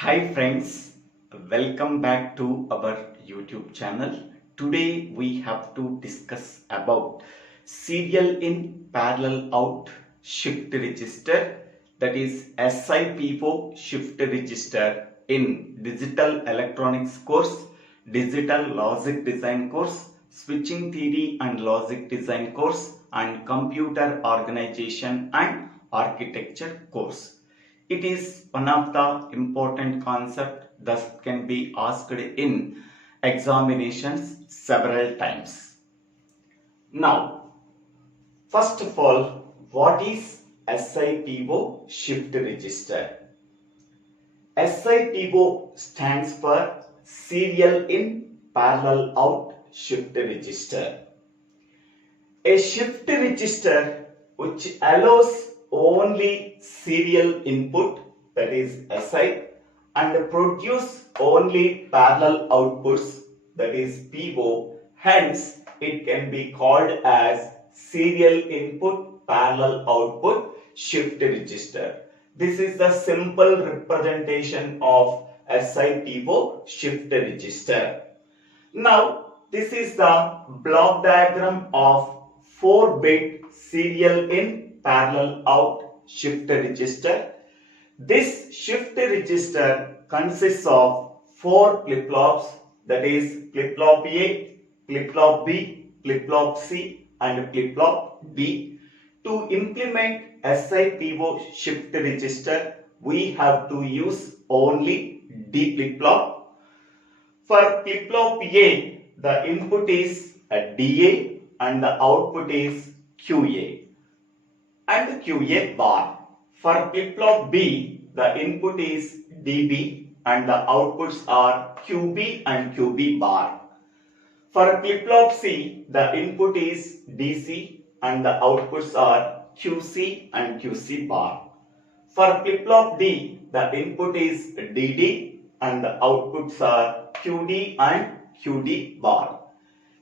Hi friends, welcome back to our YouTube channel. Today we have to discuss about serial in parallel out shift register, that is SIPO shift register in digital electronics course, digital logic design course, switching theory and logic design course, and computer organization and architecture course. It is one of the important concepts that can be asked in examinations several times. Now, first of all, what is SIPO shift register? SIPO stands for serial in parallel out shift register. A shift register which allows only serial input, that is SI, and produce only parallel outputs, that is PO. Hence, it can be called as serial input parallel output shift register. This is the simple representation of SIPO shift register. Now, this is the block diagram of 4-bit serial in parallel out shift register. This shift register consists of 4 flip-flops, that is flip-flop A, flip-flop B, flip-flop C and flip-flop D. To implement SIPO shift register, we have to use only D flip-flop. For flip-flop A, the input is a DA and the output is QA and QA bar. For flip-flop B, the input is DB and the outputs are QB and QB bar. For flip-flop C, the input is DC and the outputs are QC and QC bar. For flip-flop D, the input is DD and the outputs are QD and QD bar.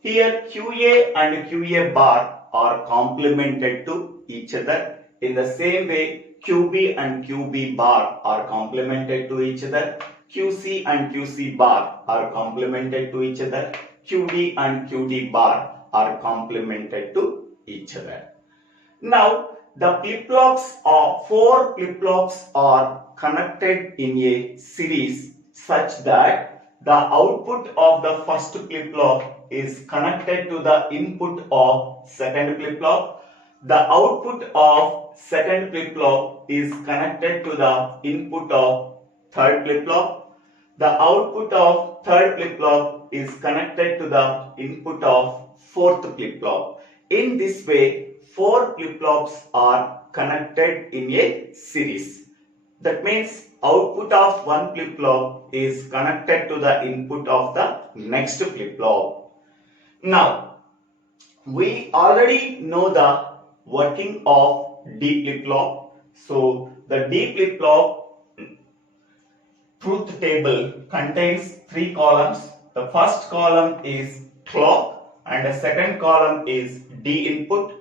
Here QA and QA bar are complemented to each other. In the same way, QB and QB bar are complemented to each other. QC and QC bar are complemented to each other. QD and QD bar are complemented to each other. Now, the flip-flops or 4 flip-flops are connected in a series such that the output of the first flip-flop is connected to the input of second flip-flop. The output of second flip-flop is connected to the input of third flip-flop. The output of third flip-flop is connected to the input of fourth flip-flop. In this way, 4 flip-flops are connected in a series. That means output of one flip-flop is connected to the input of the next flip-flop. Now, we already know the working of D flip-flop. So, the D flip-flop truth table contains 3 columns. The first column is clock and the second column is D input.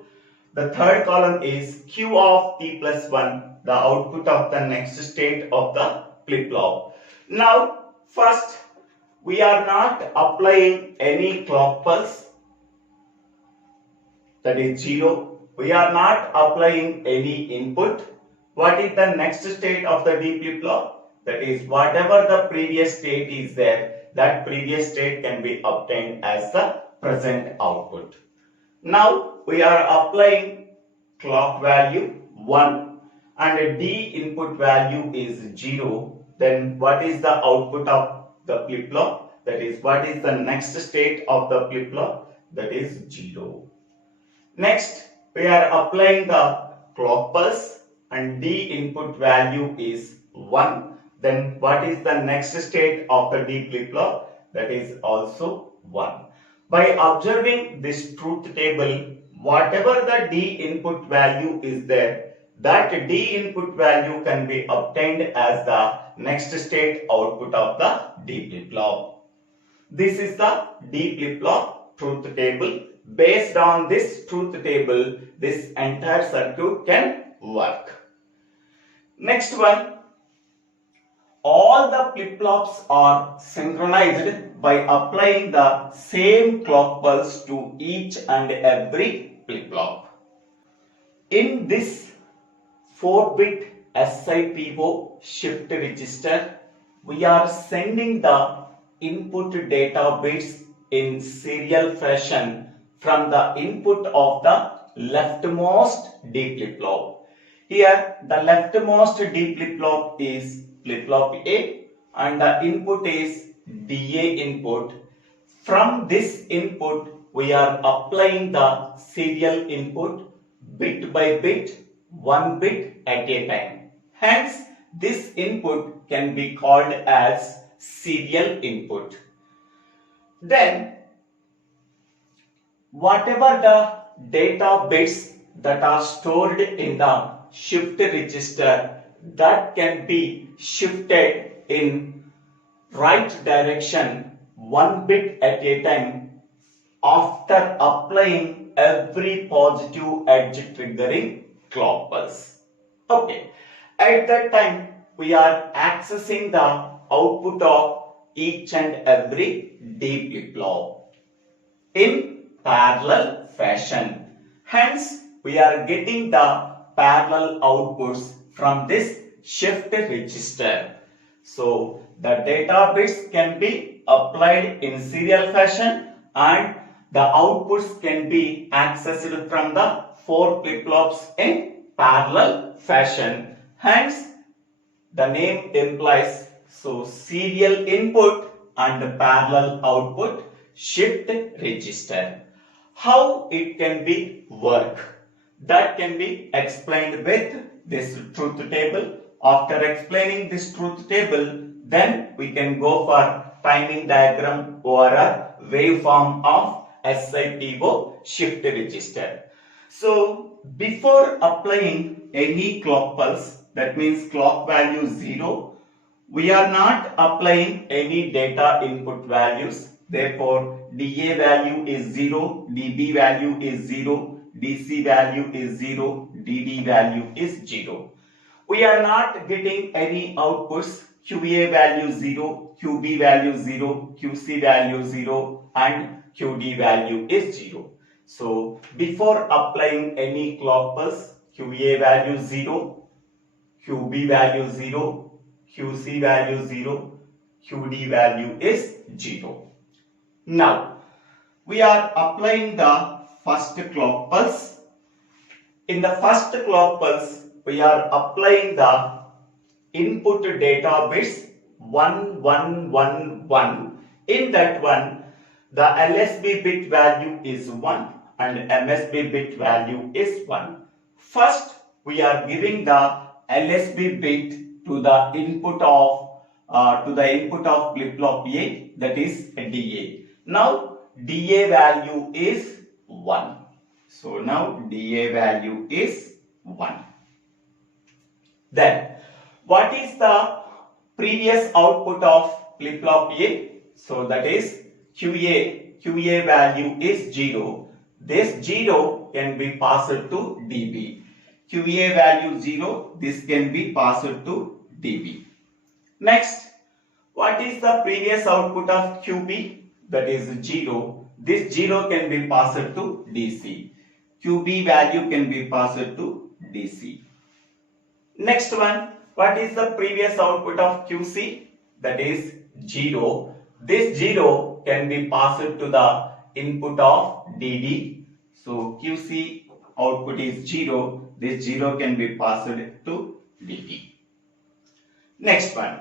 The third column is Q of T plus 1, the output of the next state of the flip-flop. Now, first, we are not applying any clock pulse, that is 0. We are not applying any input. What is the next state of the D flip-flop? That is, whatever the previous state is there, that previous state can be obtained as the present output. Now, we are applying clock value 1 and D input value is 0. Then what is the output of the flip-flop? That is, what is the next state of the flip-flop? That is 0. Next, we are applying the clock pulse and D input value is 1. Then what is the next state of the D flip-flop? That is also 1. By observing this truth table, whatever the D input value is there, that D input value can be obtained as the next state output of the D flip-flop. This is the D flip-flop truth table. Based on this truth table, this entire circuit can work. Next one, all all the flip-flops are synchronized by applying the same clock pulse to each and every flip-flop. In this 4-bit SIPO shift register, we are sending the input data bits in serial fashion from the input of the leftmost D flip-flop. Here the leftmost D flip-flop is flip-flop A and the input is DA input. From this input we are applying the serial input bit by bit, one bit at a time. Hence this input can be called as serial input. Then whatever the data bits that are stored in the shift register, that can be shifted in right direction one bit at a time after applying every positive edge triggering clock pulse. Okay, at that time we are accessing the output of each and every D flip-flop in parallel fashion. Hence we are getting the parallel outputs from this shift register. So the data bits can be applied in serial fashion and the outputs can be accessed from the 4 flip-flops in parallel fashion. Hence the name implies, so serial input and parallel output shift register. How it can be work? That can be explained with this truth table. After explaining this truth table, then we can go for timing diagram or a waveform of SIPO shift register. So before applying any clock pulse, that means clock value 0, we are not applying any data input values. Therefore DA value is 0, DB value is 0, DC value is 0, DD value is 0. We are not getting any outputs. QA value 0, QB value 0, QC value 0 and QD value is 0. So before applying any clock pulse, QA value 0, QB value 0, QC value 0, QD value is 0. Now we are applying the first clock pulse. In the first clock pulse, we are applying the input data bits 1, 1, 1, 1. In that one, the LSB bit value is 1 and MSB bit value is 1. First, we are giving the LSB bit to the input of flip-flop A, that is DA. Now DA value is 1. So now DA value is 1. Then what is the previous output of flip-flop A? So that is QA value is 0. This 0 can be passed to DB. QA value 0, this can be passed to DB. Next, what is the previous output of QB? That is 0. This 0 can be passed to DC. QB value can be passed to DC. Next one, what is the previous output of QC? That is 0. This 0 can be passed to the input of DD. So QC output is 0. This 0 can be passed to DD. Next one.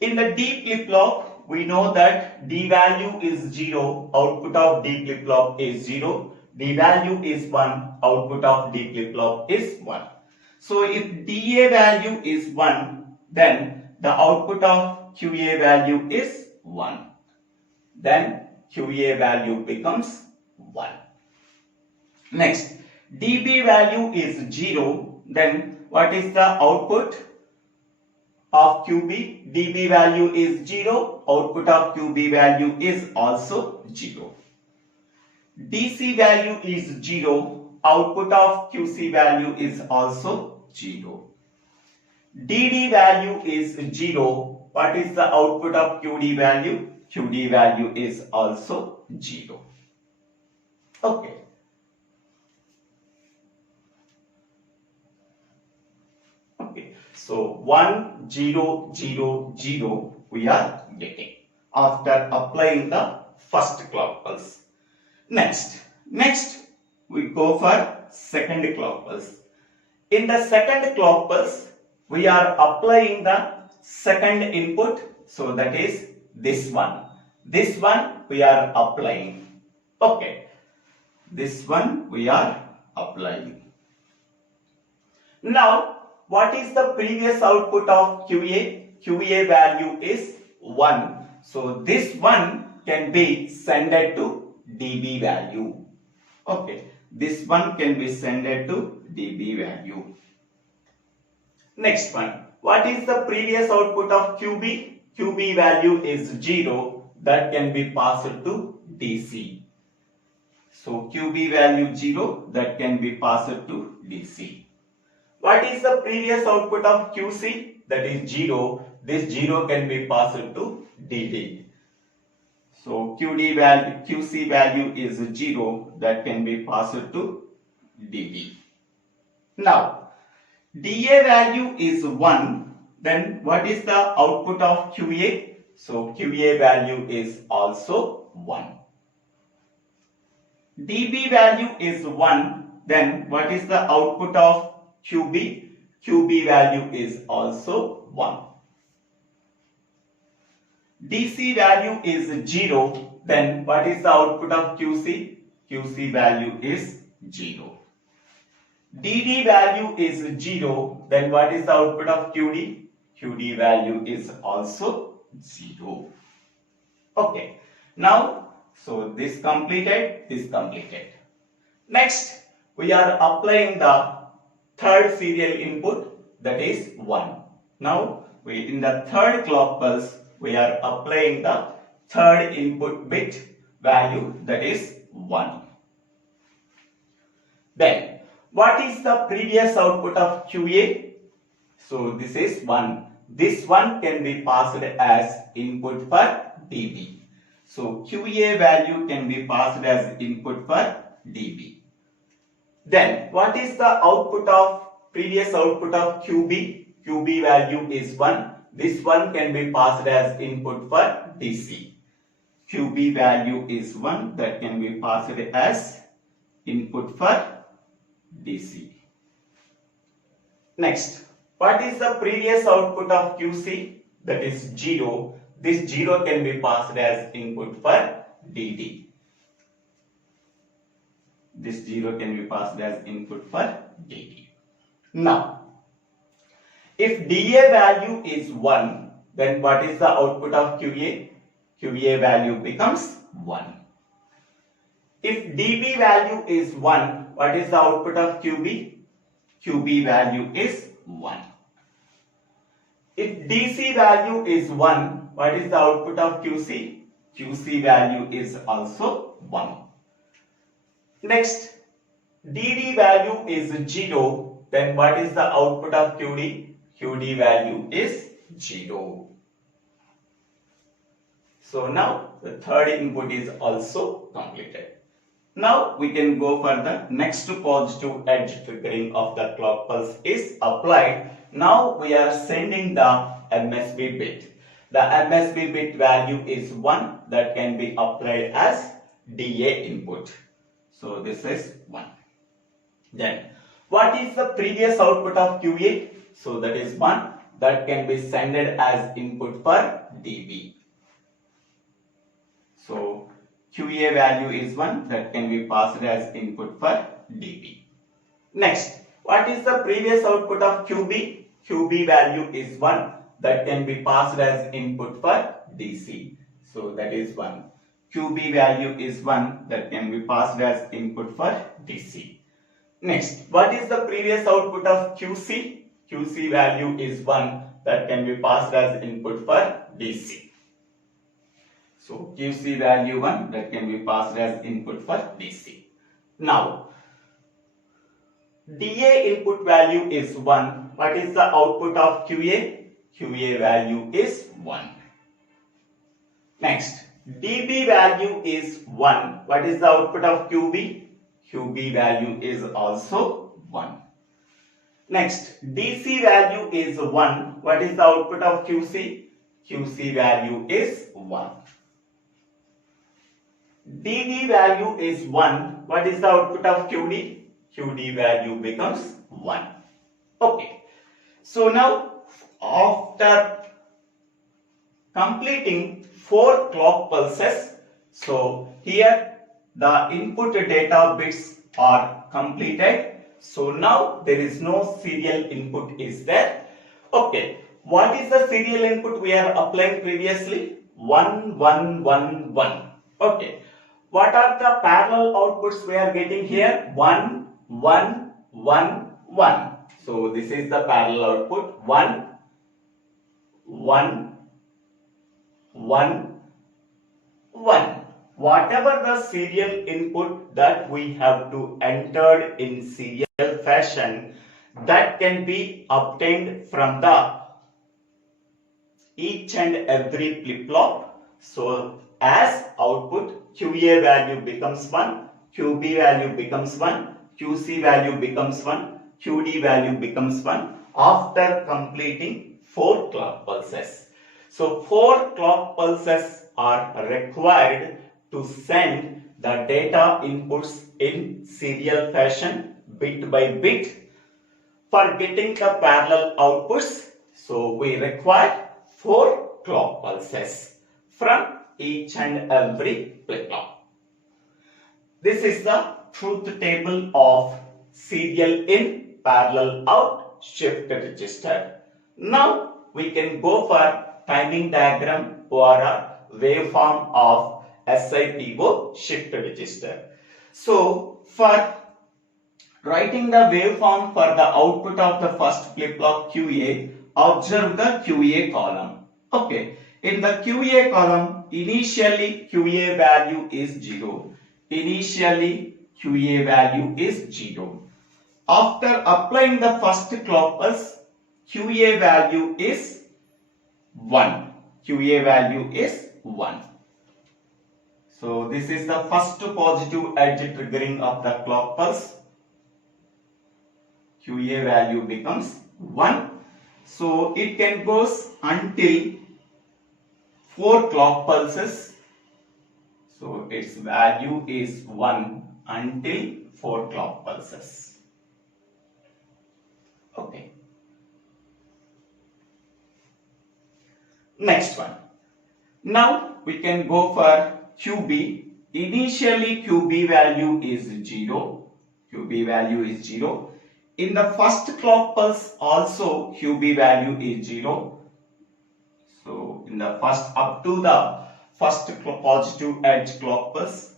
In the D flip-flop, we know that D value is 0. Output of D flip-flop is 0. D value is 1. Output of D flip-flop is 1. So if DA value is 1, then the output of QA value is 1. Then QA value becomes 1. Next, DB value is 0. Then what is the output of QB? DB value is 0. Output of QB value is also 0. DC value is 0. Output of QC value is also 0. DD value is 0. What is the output of QD value? QD value is also 0. Okay. Okay. So 1, 0, 0, 0 we are getting after applying the first clock pulse. Next we go for second clock pulse. In the second clock pulse, we are applying the second input. So that is this one. This one we are applying. Okay. This one we are applying. Now, what is the previous output of QA? QA value is 1. So this one can be sent to dB value. Okay. This one can be sent to dB value. Next one. What is the previous output of QB? QB value is 0. That can be passed to DC. So QB value 0. That can be passed to DC. What is the previous output of QC? That is 0. This 0 can be passed to DD. So QC value is 0. That can be passed to DD. Now, DA value is 1. Then what is the output of QA? So QA value is also 1. DB value is 1. Then what is the output of QB? QB value is also 1. DC value is 0. Then what is the output of QC? QC value is 0. DD value is 0. Then what is the output of QD? QD value is also 0. Okay. Now, so this completed, this completed. Next, we are applying the third serial input, that is 1. Now, in the third clock pulse, we are applying the third input bit value, that is 1. Then, what is the previous output of QA? So this is 1. This one can be passed as input for dB. So QA value can be passed as input for dB. Then what is the output of previous output of QB? QB value is 1. This one can be passed as input for DC. QB value is 1. That can be passed as input for DC. Next, what is the previous output of QC? That is 0. This 0 can be passed as input for DD. This 0 can be passed as input for DD. Now, if DA value is 1, then what is the output of QA? QA value becomes 1. If DB value is 1, what is the output of QB? QB value is 1. If DC value is 1, what is the output of QC? QC value is also 1. Next, DD value is 0, then what is the output of QD? QD value is 0. So now the third input is also completed. Now we can go for the next positive edge triggering of the clock pulse is applied. Now we are sending the MSB bit. The MSB bit value is 1, that can be applied as DA input. So this is 1. Then what is the previous output of QA? So that is 1, that can be sent as input for DB. So QA value is 1, that can be passed as input for DB. Next, what is the previous output of QB? QB value is 1, that can be passed as input for DC. So that is 1. QB value is 1, that can be passed as input for DC. Next, what is the previous output of QC? QC value is 1, that can be passed as input for DC. So QC value 1, that can be passed as input for DC. Now, DA input value is 1. What is the output of QA? QA value is 1. Next, DB value is 1. What is the output of QB? QB value is also 1. Next, DC value is 1. What is the output of QC? QC value is 1. DD value is 1. What is the output of QD? QD value becomes 1. Okay. So now, after completing 4 clock pulses, so here the input data bits are completed. So now there is no serial input is there. Okay. What is the serial input we are applying previously? 1, 1, 1, 1. Okay. What are the parallel outputs we are getting here? 1, 1, 1, 1. So this is the parallel output. 1, 1, 1, 1. Whatever the serial input that we have to enter in serial fashion, that can be obtained from the each and every flip-flop. So as output, QA value becomes 1, QB value becomes 1, QC value becomes 1, QD value becomes 1 after completing 4 clock pulses. So 4 clock pulses are required to send the data inputs in serial fashion bit by bit. For getting the parallel outputs, so we require 4 clock pulses from each and every flip-flop. This is the truth table of serial in, parallel out, shift register. Now we can go for timing diagram or a waveform of SIPO shift register. So for writing the waveform for the output of the first flip-flop QA, observe the QA column. Okay. In the QA column, initially QA value is 0. Initially QA value is 0. After applying the first clock pulse, QA value is 1. QA value is 1. So this is the first positive edge triggering of the clock pulse. QA value becomes 1. So it can goes until 4 clock pulses. So its value is 1 until 4 clock pulses. Okay. Next one. Now we can go for QB. Initially QB value is 0. QB value is 0. In the first clock pulse also QB value is 0. So in the first up to the first positive edge clock pulse,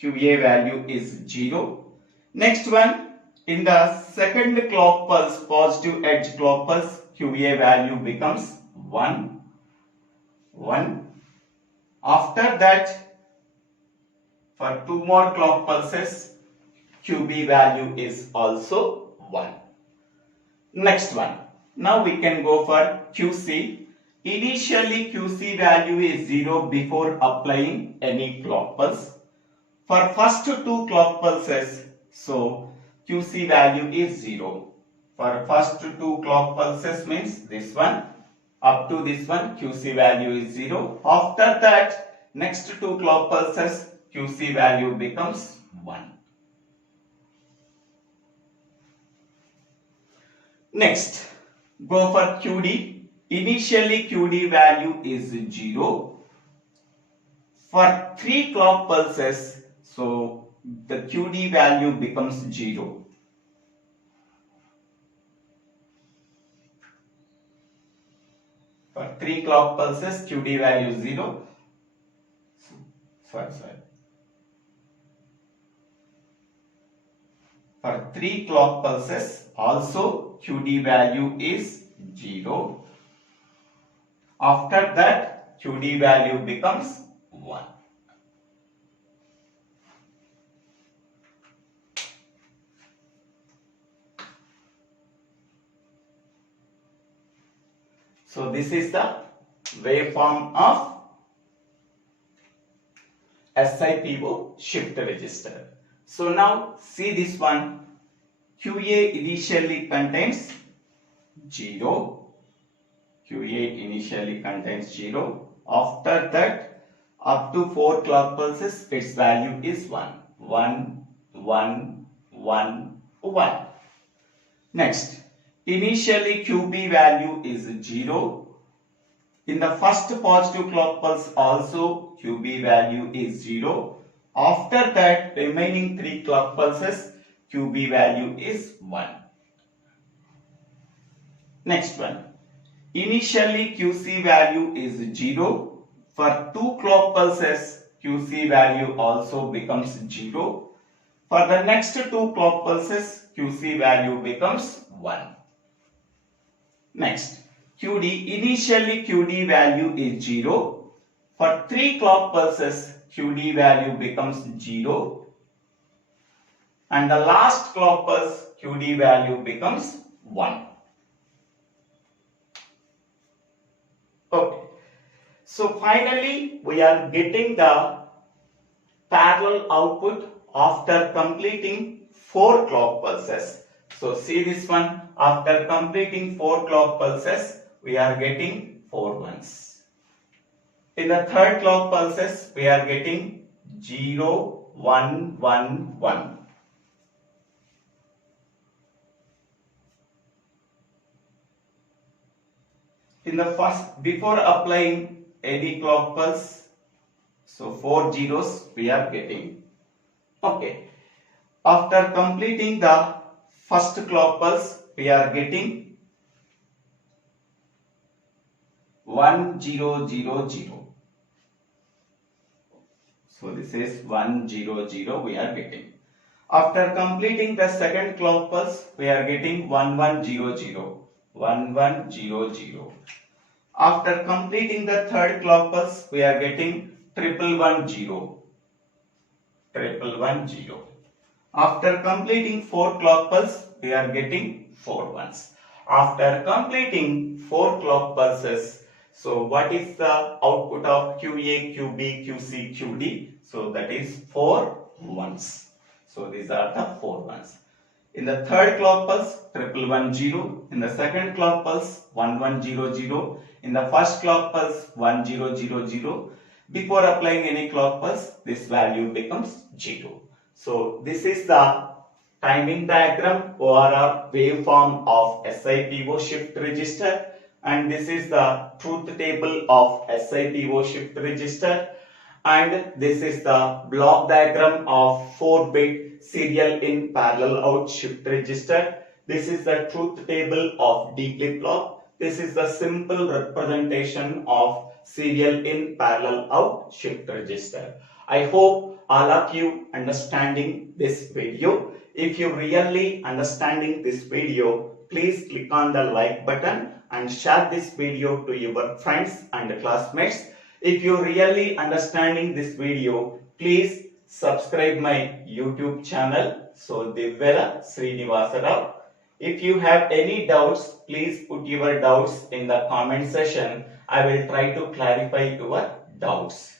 QA value is 0. Next one, in the second clock pulse, positive edge clock pulse, QA value becomes 1. 1. After that, for 2 more clock pulses, QB value is also 1. Next one. Now we can go for QC. Initially QC value is 0 before applying any clock pulse. For first 2 clock pulses, so QC value is 0. For first 2 clock pulses means this one up to this one, QC value is 0. After that, next 2 clock pulses, QC value becomes 1. Next, go for QD. Initially QD value is 0. For 3 clock pulses, so the QD value becomes 0. For 3 clock pulses, QD value is 0. Sorry. For 3 clock pulses, also QD value is 0. After that, QD value becomes 1. So this is the waveform of SIPO shift register. So now see this one. QA initially contains 0. QA initially contains 0. After that, up to 4 clock pulses, its value is 1. 1, 1, 1, 1. Next, initially QB value is 0. In the first positive clock pulse also QB value is 0. After that, remaining 3 clock pulses, QB value is 1. Next one. Initially QC value is 0. For 2 clock pulses, QC value also becomes 0. For the next 2 clock pulses, QC value becomes 1. Next, QD. Initially QD value is 0. For 3 clock pulses, QD value becomes 0. And the last clock pulse, QD value becomes 1. Okay. So finally, we are getting the parallel output after completing 4 clock pulses. So see this one. After completing 4 clock pulses, we are getting 4 ones. In the third clock pulses, we are getting 0, 1, 1, 1. In the first, before applying any clock pulse, so 4 zeros we are getting. Okay. After completing the first clock pulse, we are getting 1 0 0 0. So this is 1 0 0 we are getting. After completing the second clock pulse, we are getting 1 1 0 0. 1 1 0 0. After completing the third clock pulse, we are getting 1 1 0. 1 1 0. After completing 4 clock pulse, we are getting 4 ones. After completing 4 clock pulses, so what is the output of QA, QB, QC, QD? So that is 4 ones. So these are the 4 ones. In the third clock pulse, 1 1 0. In the second clock pulse, 1 1 0 0. In the first clock pulse, 1 0 0 0. Before applying any clock pulse, this value becomes 0. So this is the timing diagram or a waveform of SIPO shift register, and this is the truth table of SIPO shift register, and this is the block diagram of 4-bit serial in parallel out shift register. This is the truth table of D flip-flop. This is the simple representation of serial in parallel out shift register. I hope all of you understanding this video. If you really understanding this video, please click on the like button and share this video to your friends and classmates. If you really understanding this video, please subscribe my YouTube channel. So DIVVELA SRINIVASA. If you have any doubts, please put your doubts in the comment section. I will try to clarify your doubts.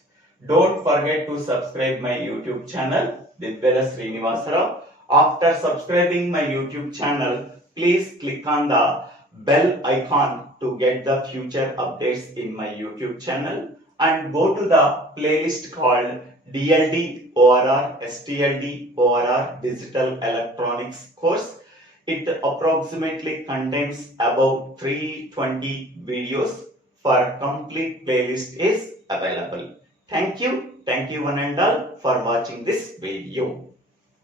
Don't forget to subscribe my YouTube channel, DIVVELA SRINIVASA. After subscribing my YouTube channel, please click on the bell icon to get the future updates in my YouTube channel, and go to the playlist called DLD ORR STLD ORR Digital Electronics course. It approximately contains about 320 videos. For complete playlist is available. Thank you one and all for watching this video.